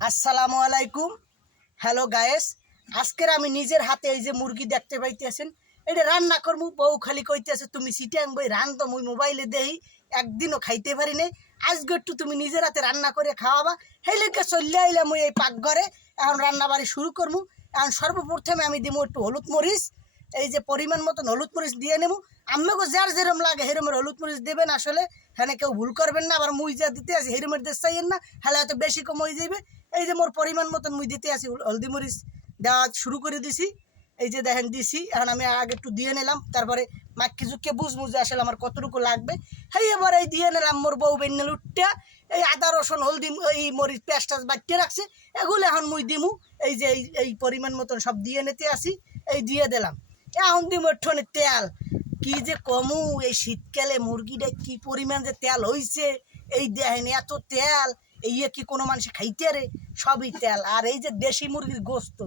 আসসালামু আলাইকুম। Hello guys, আজকের আমি নিজের হাতে এই যে মুরগি দেখতে পাইতেছেন, এটা রান্না করবো। বউ খালি কইতেছে তুমি সিটিয়াং বই রান, তো মুই মোবাইলে দেখি একদিনও খাইতে পারি নাই। আজকে একটু তুমি নিজের হাতে রান্না করে খাওয়াবা। সেই লেগে চলে আইলাম মুই এই পাকঘরে। এখন রান্না বাড়ি শুরু করবো। এখন সর্বপ্রথমে আমি দিব একটু হলুদ মরিচ, এই যে পরিমাণ মতন হলুদ মরিচ দিয়ে নেবো। আপনাকে যার যেরম লাগে সেরমের হলুদ মরিচ দেবেন। আসলে হ্যাঁ কেউ ভুল করবেন না, আবার মুই যা দিতে আসি সেরমের দেশ চাইয়েন না, হ্যাঁ হয়তো বেশি কম হয়ে যাবে। এই যে মোর পরিমাণ মতন মুই দিতে আসি হলদি মরিচ দেওয়া শুরু করে দিছি। এই যে দেখেন দিছি। এখন আমি আগে একটু দিয়ে নিলাম, তারপরে মাখি ঝুঁকে বুঝবো যে আসলে আমার কতটুকু লাগবে। এই এবার এই দিয়ে নিলাম মোর বউ বেন্নেল উঠটা। এই আদা রসুন হলদি এই মরিচ পেঁয়াজ টাজ বাটিয়ে রাখছে, এগুলো এখন মুই দিমু। এই যে এই পরিমাণ মতন সব দিয়ে নিতে আসি, এই দিয়ে দিলাম। এখন দিমু একটুখানি তেল। কি যে কমু এই শীতকালে মুরগিটা কি পরিমাণ যে তেল হইছে, এই দেখেন এত তেল। এই কি কোনো মানুষ খাইতে রে? সবই তেল। আর এই যে দেশি মুরগির গোস্ত,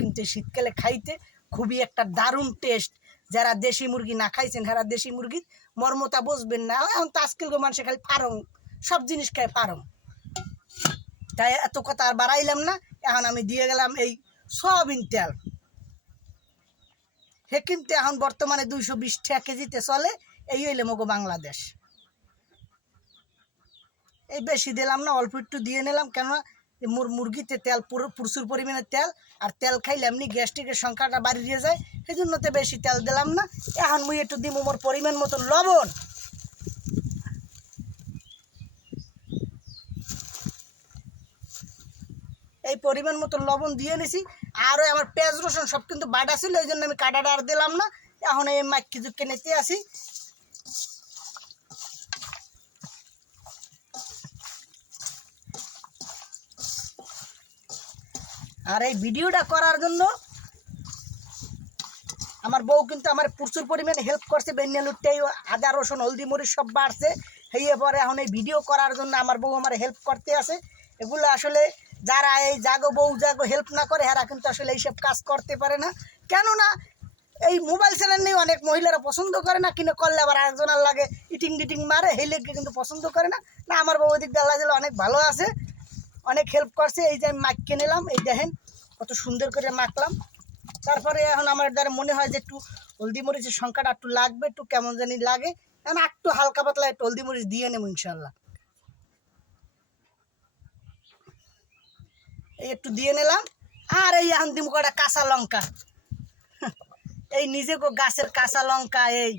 কিন্তু শীতকালে খাইতে খুবই একটা দারুণ টেস্ট। যারা দেশি মুরগি না খাইছেন যারা দেশি মুরগির মর্মতা বুঝবেন না। এখন তো আজকালকার মানুষে খালি পারং, সব জিনিস খায় পারং। তাই এত কথা আর বাড়াইলাম না। এখন আমি দিয়ে গেলাম এই সয়াবিন তেল। হে কিন্তু এখন বর্তমানে 220 টাকা কেজিতে চলে। এই হইলে মগো বাংলাদেশ। এই বেশি দিলাম না, অল্প একটু দিয়ে নিলাম। কেননা মুরগিতে তেল প্রচুর পরিমাণে তেল, আর তেল খাইলে এমনি গ্যাস্ট্রিকের সংখ্যাটা বাড়িয়ে যায়। সেই জন্য তো বেশি তেল দিলাম না। এখন মুই একটু দিব মোর পরিমাণ মতো লবণ। এই পরিমাণ মতো লবণ দিয়ে নিছি। আর ওই আমার পেঁয়াজ রসুন সব কিন্তু বাটা ছিল, এই জন্য আমি কাটাটা আর দিলাম না। এখন এই মাখি ঝুঁকে নিতে আসি। আর এই ভিডিওটা করার জন্য আমার বউ কিন্তু আমার প্রচুর পরিমাণে হেল্প করছে। বেন্যালুরটাই আদা রসুন হলদি মরিচ সব বাড়ছে। হইয়ে পরে এখন এই ভিডিও করার জন্য আমার বউ আমার হেল্প করতে আছে। এগুলো আসলে যারা এই জাগো বউ জাগো হেল্প না করে এরা কিন্তু আসলে এইসব কাজ করতে পারে না। কেননা এই মোবাইল চ্যানেল নিয়ে অনেক মহিলারা পছন্দ করে না, কিন্তু করলে আবার আরেকজনের লাগে ইটিং ডিটিং মারে, সেই লেগে কিন্তু পছন্দ করে না। না, আমার বউ দিক আল্লাহ দিলে অনেক ভালো আছে, অনেক হেল্প করছে। এই যে আমি মাখিয়ে নিলাম, এই দেখেন কত সুন্দর করে মাখলাম। তারপরে এখন আমার দ্বারা মনে হয় যে একটু হলদি মরিচের সংখ্যাটা একটু লাগবে, একটু কেমন জানি লাগে। এখন একটু হালকা পাতলা একটু হলদি মরিচ দিয়ে নেবো ইনশাল্লাহ। এই একটু দিয়ে নিলাম। আর এই এখন দিব কটা কাঁচা লঙ্কা। এই নিজে গাছের কাঁচা লঙ্কা, এই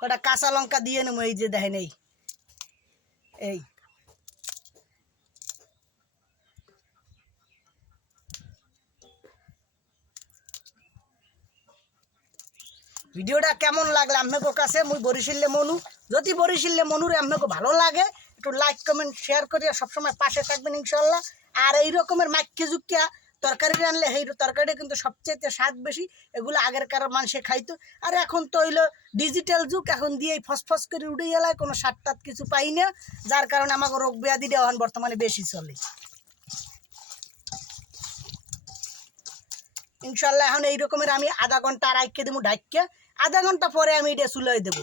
কটা কাঁচা লঙ্কা দিয়ে নেবো। এই যে দেখেন এই এই ভিডিওটা কেমন লাগলে আপনাকে কাছে মুই বরিশালে মনু। যদি বরিশালে মনুরে আপনাকে ভালো লাগে একটু লাইক কমেন্ট শেয়ার করিয়া সবসময় পাশে থাকবেন ইনশাল্লাহ। আর এই রকমের মাখি ঝুঁকিয়া তরকারি রানলে সেই তরকারিটা কিন্তু সবচেয়ে স্বাদ বেশি। এগুলো আগেরকার মানুষে খাইতো। আর এখন তো হইলো ডিজিটাল যুগ, এখন দিয়ে ফসফস করে উঠে গেলায় কোনো স্বাদ টাদ কিছু পাই না। যার কারণে আমাকে রোগ ব্যাধিটা এখন বর্তমানে বেশি চলে ইনশাল্লাহ। এখন এই রকমের আমি আধা ঘন্টা রাইখে দেবো ঢাকিয়া। আধা ঘন্টা পরে আমি এটা চুলোয় দেবো।